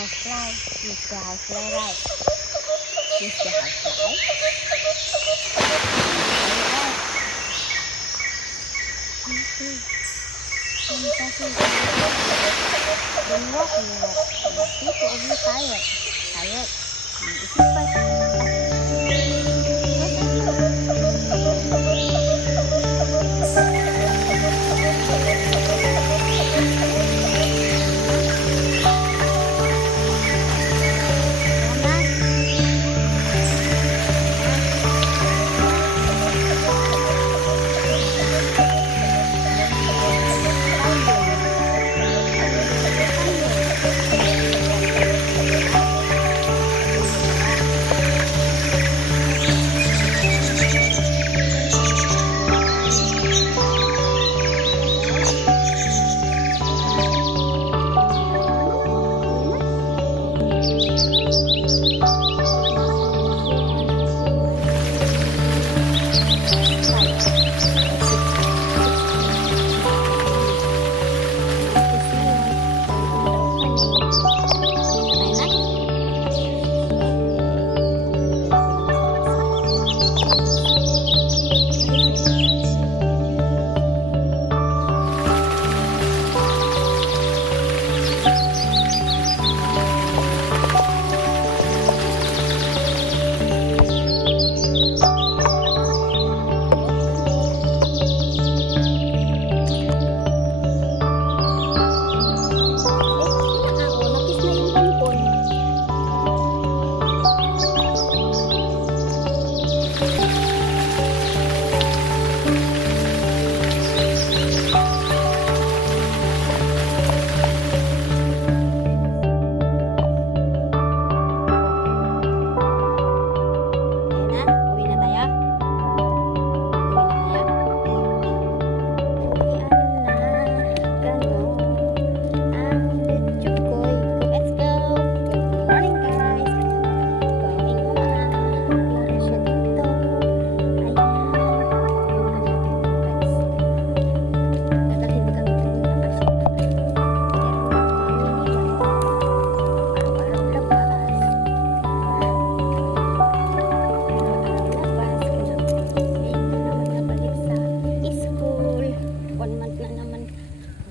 housefly. Miss the housefly, right? Miss the housefly. Okay. Fantastic. Then walk. See, to you tired. Tired. Isip pa.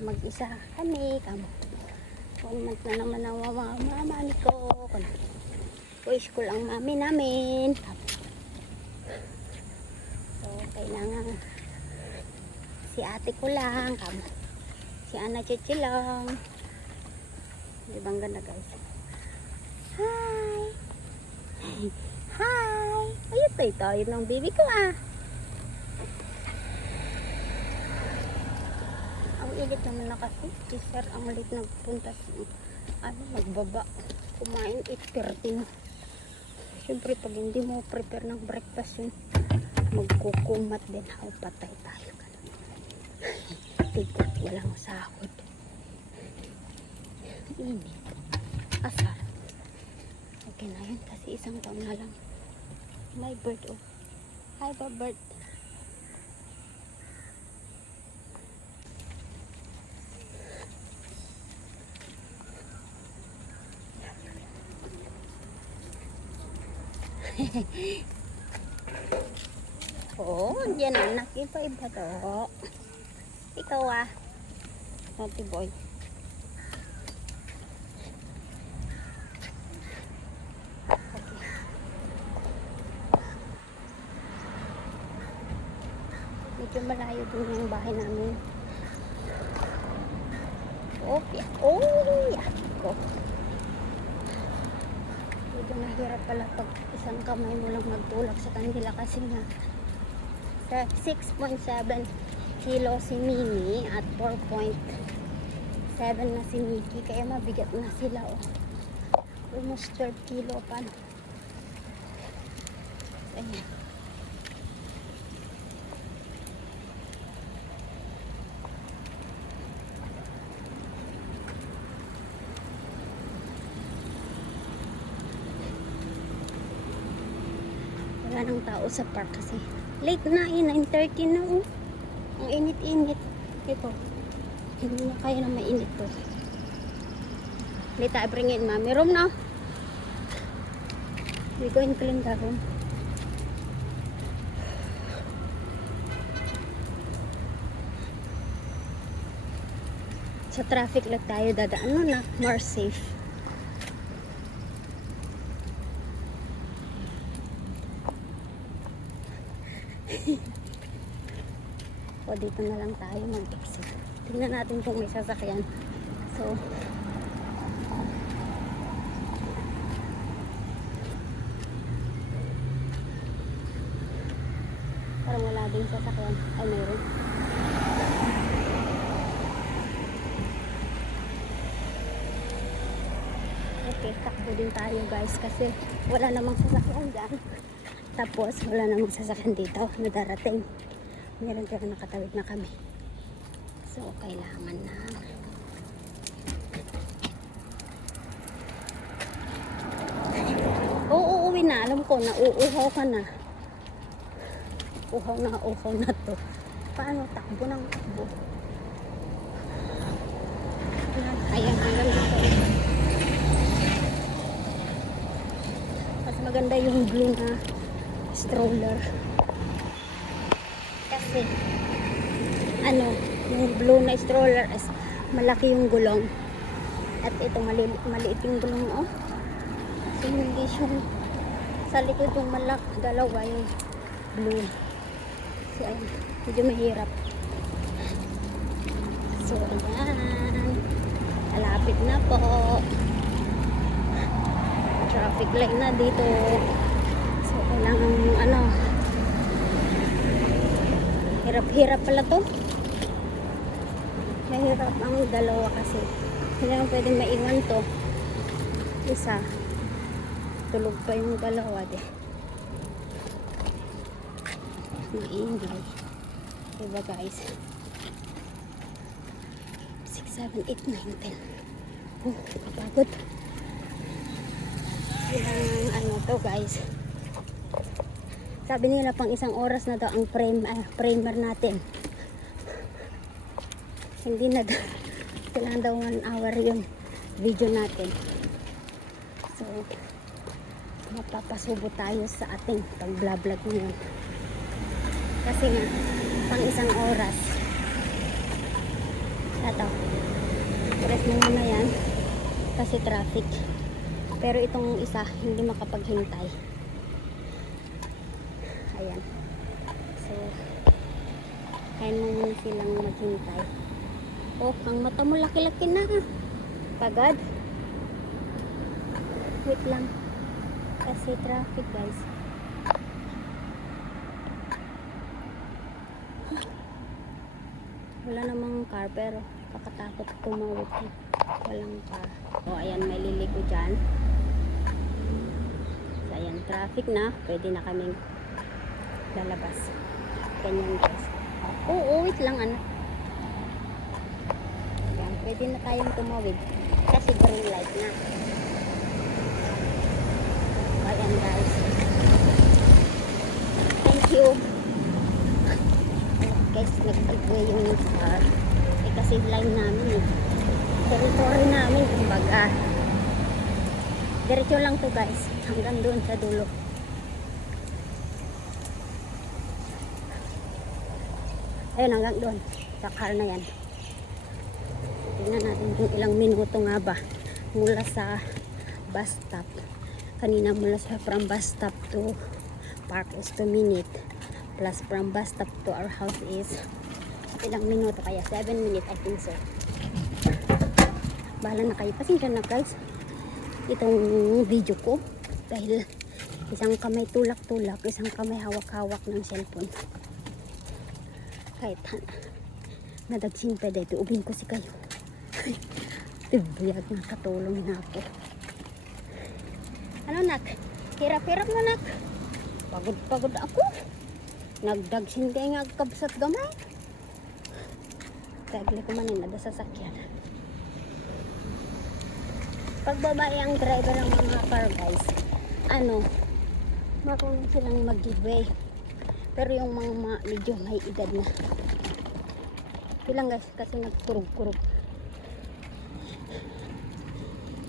Mag-isa kami, 1 month na naman ang mama ni ko. School ang mami namin. So, kailangan si ate ko lang, si Ana Chichi lang. Di ba ang ganda, guys? Hi! Hi! Ayun tayo ng baby ko Ang ilit naman na kasi. Si sir ang ulit nagpunta nagbaba. Kumain 8:30 na. Siyempre pag hindi mo prepare ng breakfast yun, magkukumat din. Patay tayo. Tikot, walang sahod. Init. Asar. Okay na yun kasi 1 taon na lang. My bird, oh. Hi, bird. Oh, diyan anak. Iba-iba to. Ikaw naughty boy. Okay. Medyo malayo din yung bahay namin. Okay. Oh, yeah. Go. Medyo mahirap pala pag isang kamay mo lang magtulak sa kanila kasi nga 6.7 kilo si Mini at 4.7 na si Mickey, kaya mabigat na sila almost 12 kilo pa ayan. Wala nang tao sa park kasi late na 9:30 na ang init-init ito, hindi na kaya na mainit to. Later I bring it, mommy. Room now. We go and clean the room. Sa traffic lang tayo dadaan, no, na more safe. O dito na lang tayo mag-exit. Tingnan natin kung may sasakyan. So parang wala din sasakyan. Ay, mayroon. Okay, takbo din tayo guys kasi wala namang sasakyan dyan. Tapos wala namang sasakyan dito na darating. Meron pero nakatawid na kami. So kailangan na. Oo, uuwi na. Alam ko na uuhaw ka na. Uhaw na to. Paano takbo ng takbo? Ayan, hanggang dito. Mas maganda yung blue na stroller. Kasi, ano, yung blue na stroller is malaki yung gulong. At ito, maliit yung gulong, oh. So, hindi siya sa likod yung dalawa yung blue. So, ayun, medyo mahirap. So, ayan. Malapit na po. Traffic light na dito. So, kailangan ano, hirap-hirap pala to. Mahirap ang dalawa kasi. Hindi naman pwede maiwan to. Isa. Tulog pa yung dalawa din. Maingay. Diba guys? 6, 7, 8, 9, 10. Oh, kapagod. Ilang ano to guys. Sabi nila pang isang oras na daw ang primer natin. Hindi kailangan daw 1 hour yung video natin. So, mapapasubo tayo sa ating pag-vlog ngayon. Kasi nga, pang isang oras. Ito. Press mo muna yan. Kasi traffic. Pero itong isa, hindi makapaghintay. Ayan. So, kaya mo muna silang maghintay. Oh, ang mata mo laki-laki na. Pagad. Wait lang. Kasi traffic guys. Wala namang car pero kakatakot tumawid. Walang car. O ayan, may liliko dyan. So, ayan, traffic na. Pwede na kaming lalabas. Ganyan guys. Oo, wait lang anak. Ayan, pwede na tayong tumawid. Kasi green light na. Ayan guys. Thank you. Guys, nag-giveaway yung star. Eh kasi line namin eh. Territory namin, kumbaga. Diretso lang to guys. Hanggang doon sa dulo. Ayun, hanggang doon. Sa car na yan. Tingnan natin kung ilang minuto nga ba. Mula sa bus stop. Kanina mula sa from bus stop to park is 2 minutes. Plus from bus stop to our house is ilang minuto, kaya 7 minutes I think so. Bahala na kayo, pasensya na guys itong video ko dahil isang kamay tulak-tulak, isang kamay hawak-hawak ng cellphone. Kahit nadagsin pa dito, ubin ko si kayo. Tibiyag na katulong na ako. Ano nak? Hirap-hirap na nak. Pagod-pagod ako. Nagdagsin kayo nga kabsat gamay. Tagli ko manin na sa sakyan. Pagbabae ang driver ng mga car guys, ano, marunong silang mag-giveaway. Pero yung mga medyo may edad na. Bilang guys, kasi nagkurug-kurug.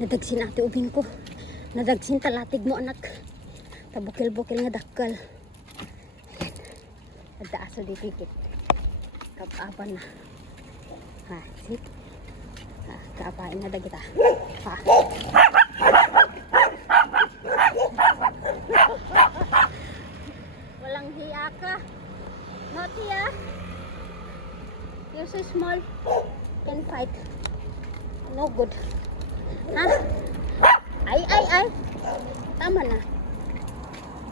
Nadagsin ate ubing ko. Nadagsin talatig mo anak. Tabukil-bukil nga dakkel. Ayan. Adaaso di tikit. Kapapan na. Ha, sit. Ha, kaapain na dagita. Ha. Walang hiya ka. Not hiya. You're so small. Can fight. No good. Ha? Ay. Tama na.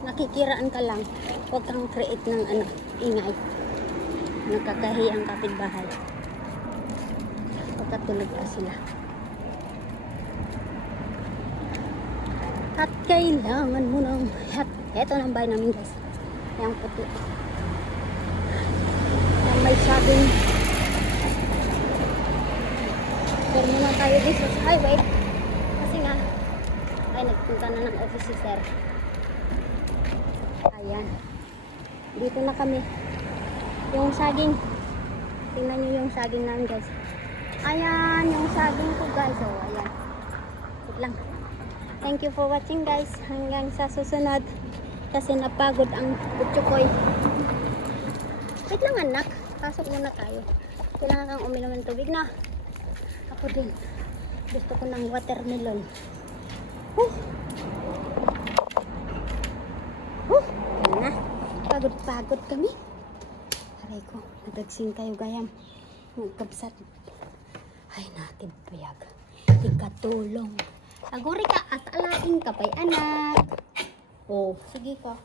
Nakikiraan ka lang. Huwag kang create ng ingay. Nakakahiya ang kapitbahay. Pagkatulog pa sila. At kailangan mo ng eto ng bahay namin guys. Yung puti. Yung may sabing. Pero muna tayo dito sa highway. Kasi nga, ay nagpunta na ng office si sir. Ayan. Dito na kami. Yung saging. Tingnan nyo yung saging namin guys. Ayan, yung saging ko guys. So, ayan. Wait lang. Thank you for watching guys. Hanggang sa susunod. Kasi napagod ang butsukoy. Wait lang anak. Pasok muna tayo. Kailangan kang uminom ng tubig na. Ako din. Gusto ko ng watermelon. Ayan na. Pagod kami. Aray ko. Nadagsin kayo gayam. Magkabsat. Ay natin payag. Ikatulong. Aguri ka at alain ka pa'y anak. Oh, sige ka.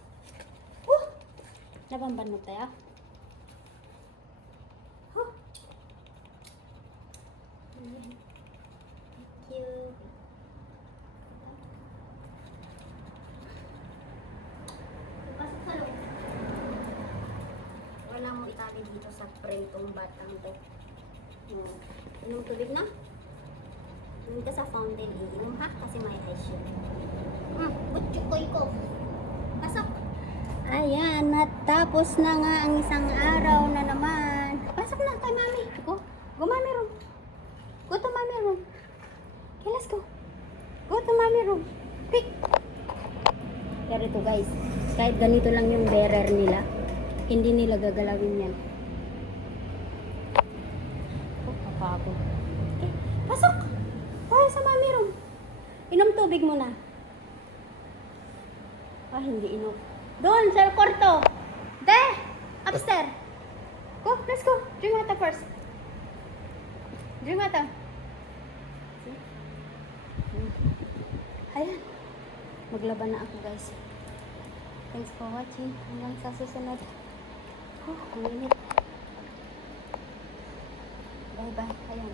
Nabamban mo tayo. Thank you. Pasok sa loob. Wala mong itali dito sa prentong batang to. Inom tubig na? Inom ka sa fountain. Inom ha? Kasi may ice yun. Butchukoy ko. Pasok. Ayan, natapos na nga ang isang araw na naman. Pasok na kay mami. Go mami room. Go to mami room. Okay, let's go. Go to mami room. Quick. Pero ito guys, kahit ganito lang yung bearer nila, hindi nila gagalawin yan. Kapagod. Okay, pasok. Tayo sa mami room. Inom tubig muna. Hindi inom. Doon, sa kwarto. De! Upstairs. Go, let's go. Drink water first. Drink water. Ayan. Maglaban na ako guys. Thanks for watching. Hanggang sa susunod. Ang init. Bye bye. Ayan.